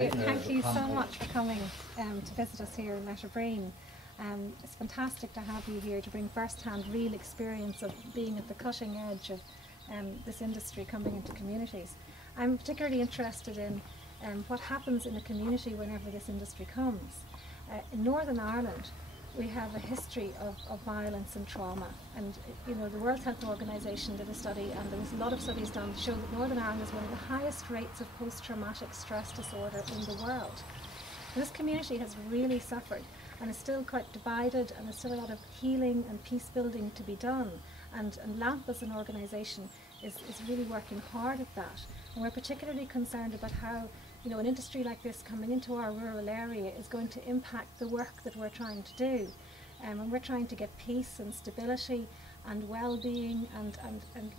Thank you so much for coming to visit us here in Letterbreen. It's fantastic to have you here to bring first-hand real experience of being at the cutting edge of this industry coming into communities. I'm particularly interested in what happens in a community whenever this industry comes. In Northern Ireland, we have a history of violence and trauma, and you know, the World Health Organization did a study, and there was a lot of studies done to show that Northern Ireland is one of the highest rates of post-traumatic stress disorder in the world. And this community has really suffered and is still quite divided, and there's still a lot of healing and peace building to be done, and LAMP as an organisation is really working hard at that. And we're particularly concerned about how, you know, an industry like this coming into our rural area is going to impact the work that we're trying to do. And we're trying to get peace and stability and well-being and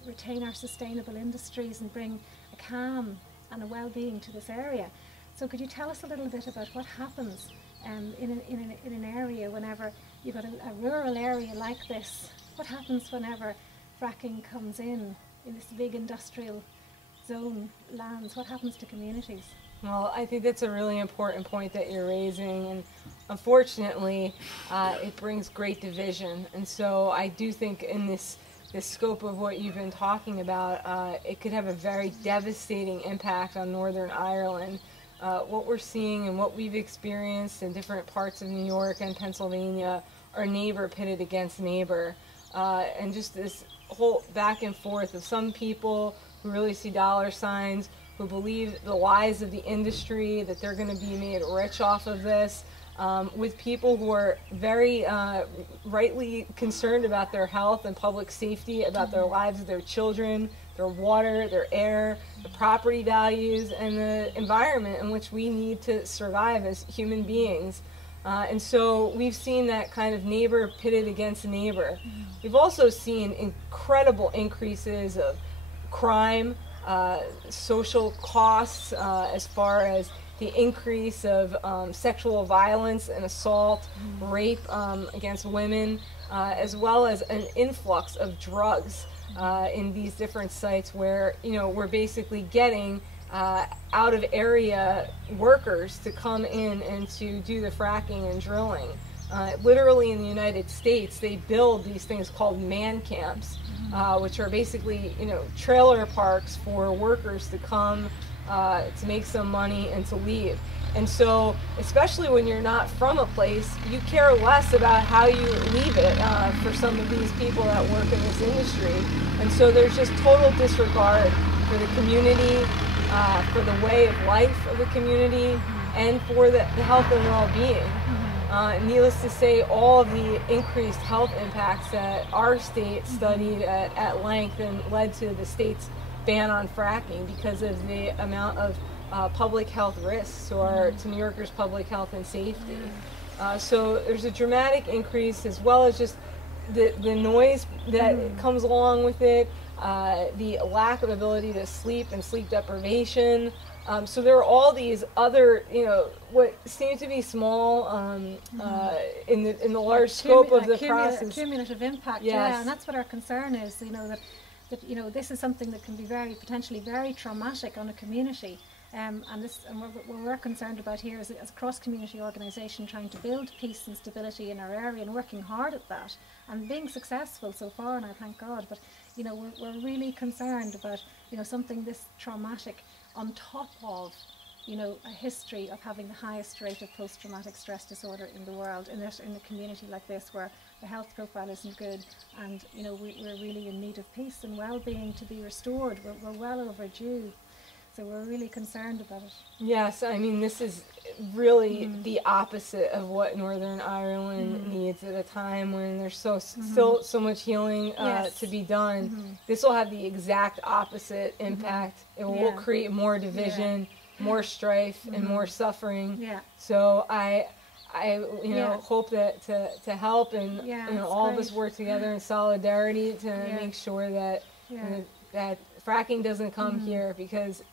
retain our sustainable industries and bring a calm and a well-being to this area. So could you tell us a little bit about what happens in an area whenever you've got a rural area like this? What happens whenever fracking comes in this big industrial zone lands? What happens to communities? Well, I think that's a really important point that you're raising, and unfortunately it brings great division. And so I do think in this scope of what you've been talking about, it could have a very devastating impact on Northern Ireland. What we're seeing and what we've experienced in different parts of New York and Pennsylvania are neighbor pitted against neighbor, and just this whole back and forth of some people who really see dollar signs, who believe the lies of the industry, that they're going to be made rich off of this, with people who are very rightly concerned about their health and public safety, about their lives of their children, their water, their air, the property values, and the environment in which we need to survive as human beings. And so we've seen that kind of neighbor pitted against neighbor. We've also seen incredible increases of crime, social costs, as far as the increase of sexual violence and assault, rape against women, as well as an influx of drugs in these different sites where, you know, we're basically getting out of area workers to come in and to do the fracking and drilling. Literally in the United States, they build these things called man camps, which are basically, you know, trailer parks for workers to come to make some money and to leave. And so, especially when you're not from a place, you care less about how you leave it for some of these people that work in this industry. And so there's just total disregard for the community, for the way of life of the community, and for the health and well-being. Needless to say, all of the increased health impacts that our state studied at length and led to the state's ban on fracking because of the amount of public health risks to New Yorkers' public health and safety. So there's a dramatic increase, as well as just the noise that comes along with it, the lack of ability to sleep and sleep deprivation. So there are all these other, you know, what seem to be small in the large scope of the process. Cumulative impact, yes. Yeah, and that's what our concern is. You know, that you know, this is something that can be potentially very traumatic on a community. And what we're concerned about here is, as a cross-community organisation, trying to build peace and stability in our area and working hard at that and being successful so far, and I thank God. But you know, we're really concerned about, you know, something this traumatic on top of, you know, a history of having the highest rate of post-traumatic stress disorder in the world, in a community like this where the health profile isn't good, and you know, we're really in need of peace and well-being to be restored. We're well overdue. So we're really concerned about it. Yes, I mean, this is really the opposite of what Northern Ireland needs at a time when there's still so much healing to be done. This will have the exact opposite impact. It will create more division, more strife, and more suffering. So I you know, hope that to help and you know, all of us work together in solidarity to make sure that that fracking doesn't come here, because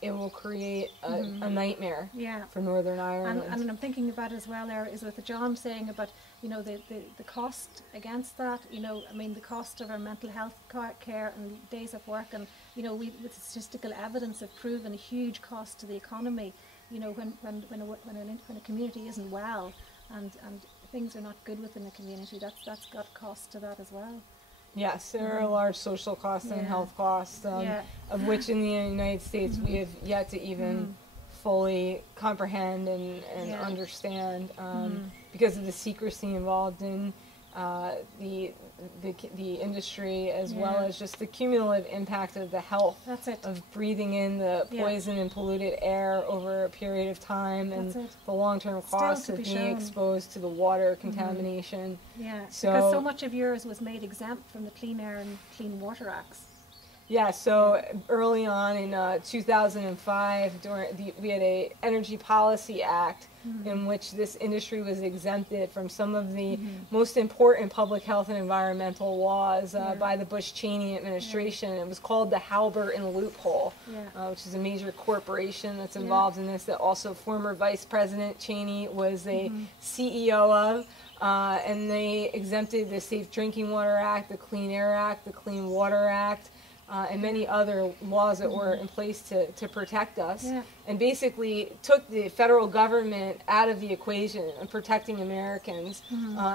it will create a nightmare for Northern Ireland. And I'm thinking about as well there is with John saying about, you know, the cost against that. You know, I mean, the cost of our mental health care and days of work, and you know, with statistical evidence have proven a huge cost to the economy you know, when a community isn't well, and things are not good within the community, that's got costs to that as well. Yes, there are large social costs and health costs, of which in the United States we have yet to even fully comprehend and understand, because of the secrecy involved in the industry, as well as just the cumulative impact of the health of breathing in the poison and polluted air over a period of time, and the long-term costs of being exposed to the water contamination. So, because so much of yours was made exempt from the Clean Air and Clean Water Acts. Yeah, so early on in 2005, we had a Energy Policy Act in which this industry was exempted from some of the most important public health and environmental laws by the Bush-Cheney administration. It was called the Halliburton loophole, which is a major corporation that's involved in this, that also former Vice President Cheney was a CEO of. And they exempted the Safe Drinking Water Act, the Clean Air Act, the Clean Water Act, and many other laws that were in place to protect us, and basically took the federal government out of the equation of protecting Americans,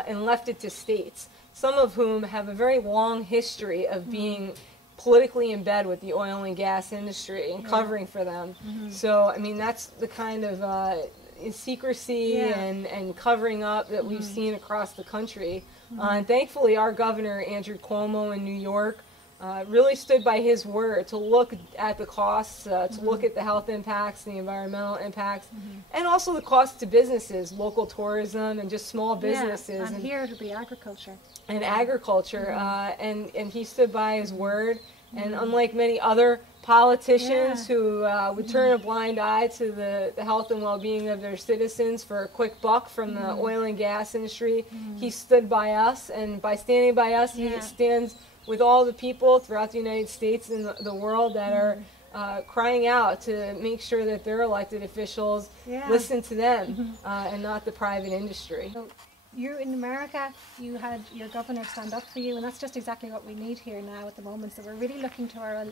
and left it to states, some of whom have a very long history of being politically in bed with the oil and gas industry and covering for them. So, I mean, that's the kind of secrecy and covering up that we've seen across the country. And thankfully, our governor, Andrew Cuomo in New York, really stood by his word to look at the costs, to look at the health impacts, the environmental impacts, and also the costs to businesses, local tourism, and just small businesses. And here it'll be agriculture. And agriculture, and he stood by his word. And unlike many other politicians who would turn a blind eye to the health and well-being of their citizens for a quick buck from the oil and gas industry, he stood by us, and by standing by us, he stands with all the people throughout the United States and the world that are crying out to make sure that their elected officials listen to them and not the private industry. So you in America, you had your governor stand up for you, and that's just exactly what we need here now at the moment. So we're really looking to our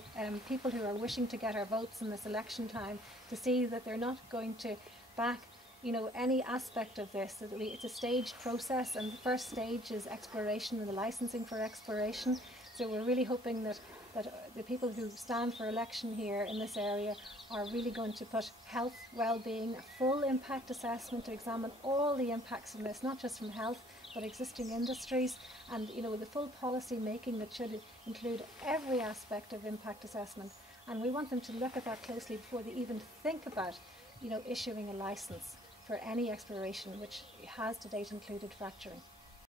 people who are wishing to get our votes in this election time to see that they're not going to back, you know, any aspect of this. It's a staged process, and the first stage is exploration and the licensing for exploration. So we're really hoping that the people who stand for election here in this area are really going to put health, well-being, a full impact assessment to examine all the impacts from this, not just from health, but existing industries, and, you know, the full policy making that should include every aspect of impact assessment. And we want them to look at that closely before they even think about, you know, issuing a license for any exploration, which has to date included fracturing.